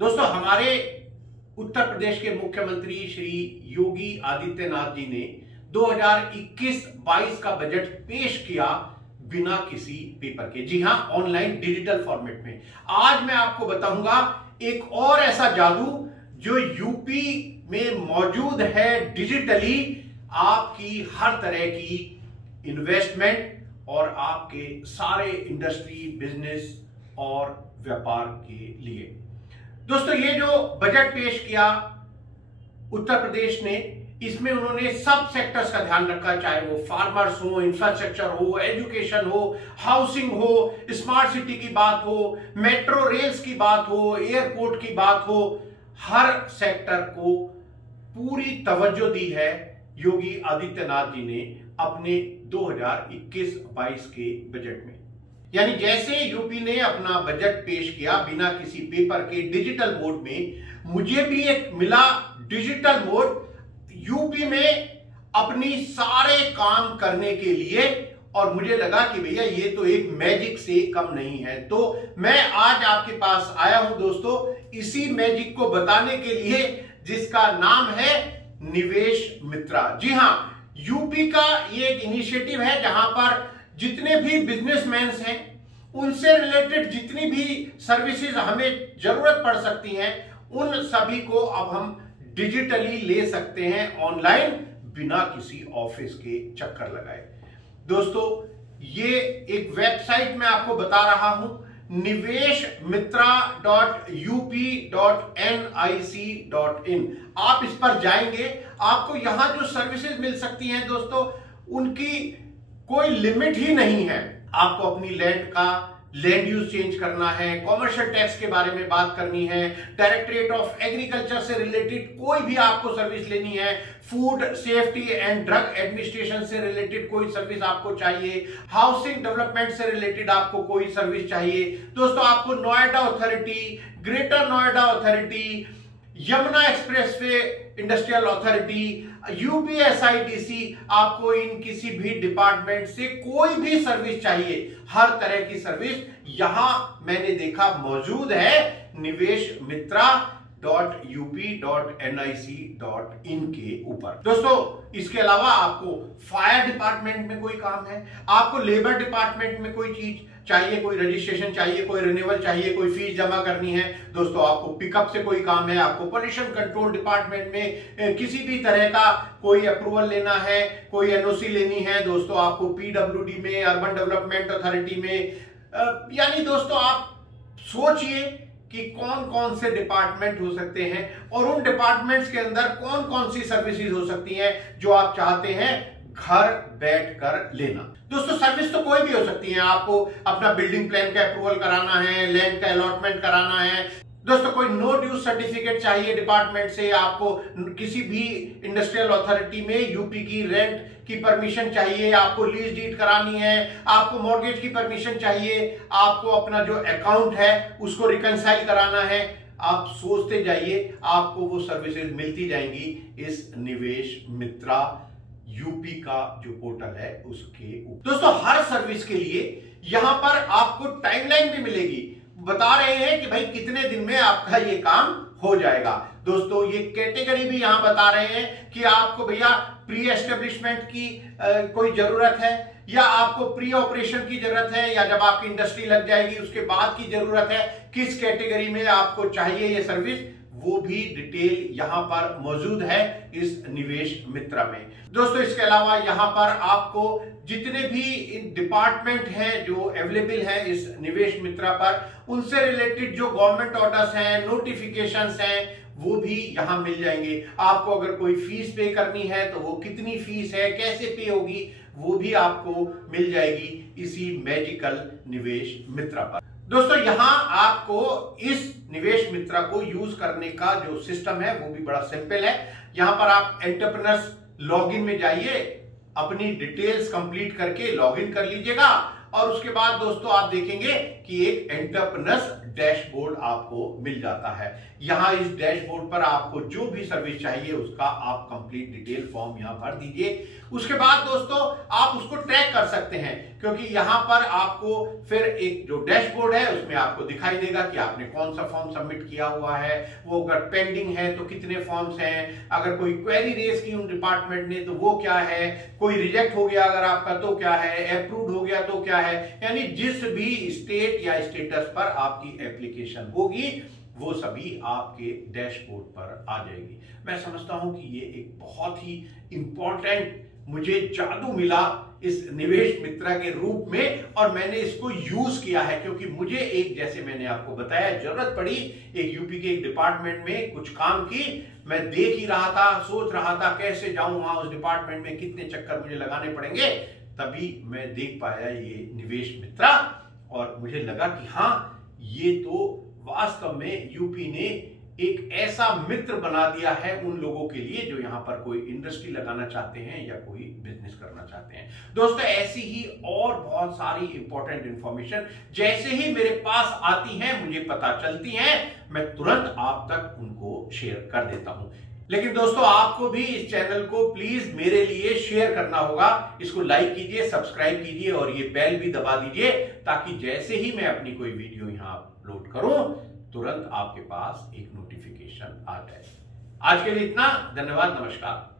दोस्तों, हमारे उत्तर प्रदेश के मुख्यमंत्री श्री योगी आदित्यनाथ जी ने 2021-22 का बजट पेश किया बिना किसी पेपर के। जी हां, ऑनलाइन डिजिटल फॉर्मेट में। आज मैं आपको बताऊंगा एक और ऐसा जादू जो यूपी में मौजूद है डिजिटली, आपकी हर तरह की इन्वेस्टमेंट और आपके सारे इंडस्ट्री, बिजनेस और व्यापार के लिए। दोस्तों, ये जो बजट पेश किया उत्तर प्रदेश ने, इसमें उन्होंने सब सेक्टर्स का ध्यान रखा, चाहे वो फार्मर्स हो, इंफ्रास्ट्रक्चर हो, एजुकेशन हो, हाउसिंग हो, स्मार्ट सिटी की बात हो, मेट्रो रेल्स की बात हो, एयरपोर्ट की बात हो, हर सेक्टर को पूरी तवज्जो दी है योगी आदित्यनाथ जी ने अपने 2021-22 के बजट में। यानी जैसे यूपी ने अपना बजट पेश किया बिना किसी पेपर के डिजिटल मोड में, मुझे भी एक मिला डिजिटल मोड यूपी में अपनी सारे काम करने के लिए, और मुझे लगा कि भैया ये तो एक मैजिक से कम नहीं है। तो मैं आज आपके पास आया हूं दोस्तों, इसी मैजिक को बताने के लिए, जिसका नाम है निवेश मित्रा। जी हां, यूपी का ये एक इनिशिएटिव है जहां पर जितने भी बिजनेसमैन हैं, उनसे रिलेटेड जितनी भी सर्विसेज हमें जरूरत पड़ सकती हैं, उन सभी को अब हम डिजिटली ले सकते हैं ऑनलाइन, बिना किसी ऑफिस के चक्कर लगाए। दोस्तों, ये एक वेबसाइट मैं आपको बता रहा हूं, niveshmitra.up.nic.in। आप इस पर जाएंगे, आपको यहां जो सर्विसेज मिल सकती हैं दोस्तों, उनकी कोई लिमिट ही नहीं है। आपको अपनी लैंड का लैंड यूज चेंज करना है, कॉमर्शियल टैक्स के बारे में बात करनी है, डायरेक्टरेट ऑफ एग्रीकल्चर से रिलेटेड कोई भी आपको सर्विस लेनी है, food safety and drug administration से रिलेटेड कोई सर्विस आपको चाहिए, हाउसिंग डेवलपमेंट से रिलेटेड आपको कोई सर्विस चाहिए दोस्तों, आपको Noida authority, greater Noida authority, Yamuna expressway industrial authority, UPSIDC, आपको इन किसी भी डिपार्टमेंट से कोई भी सर्विस चाहिए, हर तरह की सर्विस यहां मैंने देखा मौजूद है निवेश मित्रा.up.nic.in के ऊपर। दोस्तों, इसके अलावा आपको फायर डिपार्टमेंट में कोई काम है, आपको लेबर डिपार्टमेंट में कोई चीज चाहिए, कोई रजिस्ट्रेशन चाहिए, कोई रिन्यूअल चाहिए, कोई फीस जमा करनी है दोस्तों, आपको पिकअप से कोई काम है, आपको पोल्यूशन कंट्रोल डिपार्टमेंट में किसी भी तरह का कोई अप्रूवल लेना है, कोई एनओसी लेनी है दोस्तों, आपको पीडब्ल्यूडी में, अर्बन डेवलपमेंट अथॉरिटी में, यानी दोस्तों आप सोचिए कि कौन कौन से डिपार्टमेंट हो सकते हैं और उन डिपार्टमेंट्स के अंदर कौन कौन सी सर्विसेज हो सकती हैं जो आप चाहते हैं घर बैठकर लेना। दोस्तों, सर्विस तो कोई भी हो सकती है, आपको अपना बिल्डिंग प्लान का अप्रूवल कराना है, लैंड का अलॉटमेंट कराना है दोस्तों, कोई नो ड्यूज सर्टिफिकेट चाहिए डिपार्टमेंट से, आपको किसी भी इंडस्ट्रियल अथॉरिटी में यूपी की रेंट की परमिशन चाहिए, आपको लीज डीड करानी है, आपको मॉर्गेज की परमिशन चाहिए, आपको अपना जो अकाउंट है उसको रिकंसाइल कराना है, आप सोचते जाइए, आपको वो सर्विसेज मिलती जाएंगी इस निवेश मित्रा यूपी का जो पोर्टल है उसके ऊपर। दोस्तों, हर सर्विस के लिए यहां पर आपको टाइमलाइन भी मिलेगी, बता रहे हैं कि भाई कितने दिन में आपका ये काम हो जाएगा। दोस्तों, ये कैटेगरी भी यहां बता रहे हैं कि आपको भैया प्री एस्टेब्लिशमेंट की कोई जरूरत है, या आपको प्री ऑपरेशन की जरूरत है, या जब आपकी इंडस्ट्री लग जाएगी उसके बाद की जरूरत है, किस कैटेगरी में आपको चाहिए ये सर्विस, वो भी डिटेल यहां पर मौजूद है इस निवेश मित्रा में। दोस्तों, इसके अलावा यहां पर आपको जितने भी डिपार्टमेंट हैं जो अवेलेबल हैं इस निवेश मित्रा पर, उनसे रिलेटेड जो गवर्नमेंट ऑर्डर्स हैं, नोटिफिकेशंस हैं, वो भी यहां मिल जाएंगे। आपको अगर कोई फीस पे करनी है तो वो कितनी फीस है, कैसे पे होगी, वो भी आपको मिल जाएगी इसी मैजिकल निवेश मित्रा पर। दोस्तों, यहां आपको इस निवेश मित्रा को यूज करने का जो सिस्टम है वो भी बड़ा सिंपल है। यहां पर आप एंटरप्रेन्योर्स लॉगिन में जाइए, अपनी डिटेल्स कंप्लीट करके लॉगिन कर लीजिएगा, और उसके बाद दोस्तों आप देखेंगे कि एक एंटरप्रेन्योर्स डैशबोर्ड आपको मिल जाता है। यहां इस डैशबोर्ड पर आपको जो भी सर्विस चाहिए उसका आप कंप्लीट डिटेल फॉर्म यहां भर दीजिए। उसके बाद दोस्तों आप उसको ट्रैक कर सकते हैं क्योंकि यहां पर आपको फिर एक जो डैशबोर्ड है उसमें आपको दिखाई देगा कि आपने कौन सा फॉर्म सबमिट किया हुआ है, वो अगर पेंडिंग है तो कितने फॉर्म्स हैं, अगर कोई क्वेरी रेज की उन डिपार्टमेंट ने तो वो क्या है, कोई रिजेक्ट हो गया अगर आपका तो क्या है, अप्रूव्ड हो गया तो क्या है। यानी जिस भी स्टेट या स्टेटस पर आपकी एप्लीकेशन होगी वो सभी आपके डैशबोर्ड पर आ जाएगी। मैं समझता हूं कि ये एक बहुत ही इंपॉर्टेंट मुझे जादू मिला इस निवेश मित्रा के रूप में, और मैंने इसको यूज किया है क्योंकि मुझे एक, जैसे मैंने आपको बताया, जरूरत पड़ी एक यूपी के एक डिपार्टमेंट में कुछ काम की। मैं देख ही रहा था, सोच रहा था कैसे जाऊं वहां उस डिपार्टमेंट में, कितने चक्कर मुझे लगाने पड़ेंगे, तभी मैं देख पाया ये निवेश मित्रा, और मुझे लगा कि हाँ, ये तो वास्तव में यूपी ने एक ऐसा मित्र बना दिया है उन लोगों के लिए जो यहां पर कोई इंडस्ट्री लगाना चाहते हैं या कोई बिजनेस करना चाहते हैं। दोस्तों, ऐसी ही और बहुत सारी इंपॉर्टेंट इंफॉर्मेशन जैसे ही मेरे पास आती हैं, मुझे पता चलती हैं, मैं तुरंत आप तक उनको शेयर कर देता हूं। लेकिन दोस्तों, आपको भी इस चैनल को प्लीज मेरे लिए शेयर करना होगा। इसको लाइक कीजिए, सब्सक्राइब कीजिए और ये बेल भी दबा दीजिए, ताकि जैसे ही मैं अपनी कोई वीडियो यहां अपलोड करूं तुरंत आपके पास एक नोटिफिकेशन आ जाए। आज के लिए इतना, धन्यवाद, नमस्कार।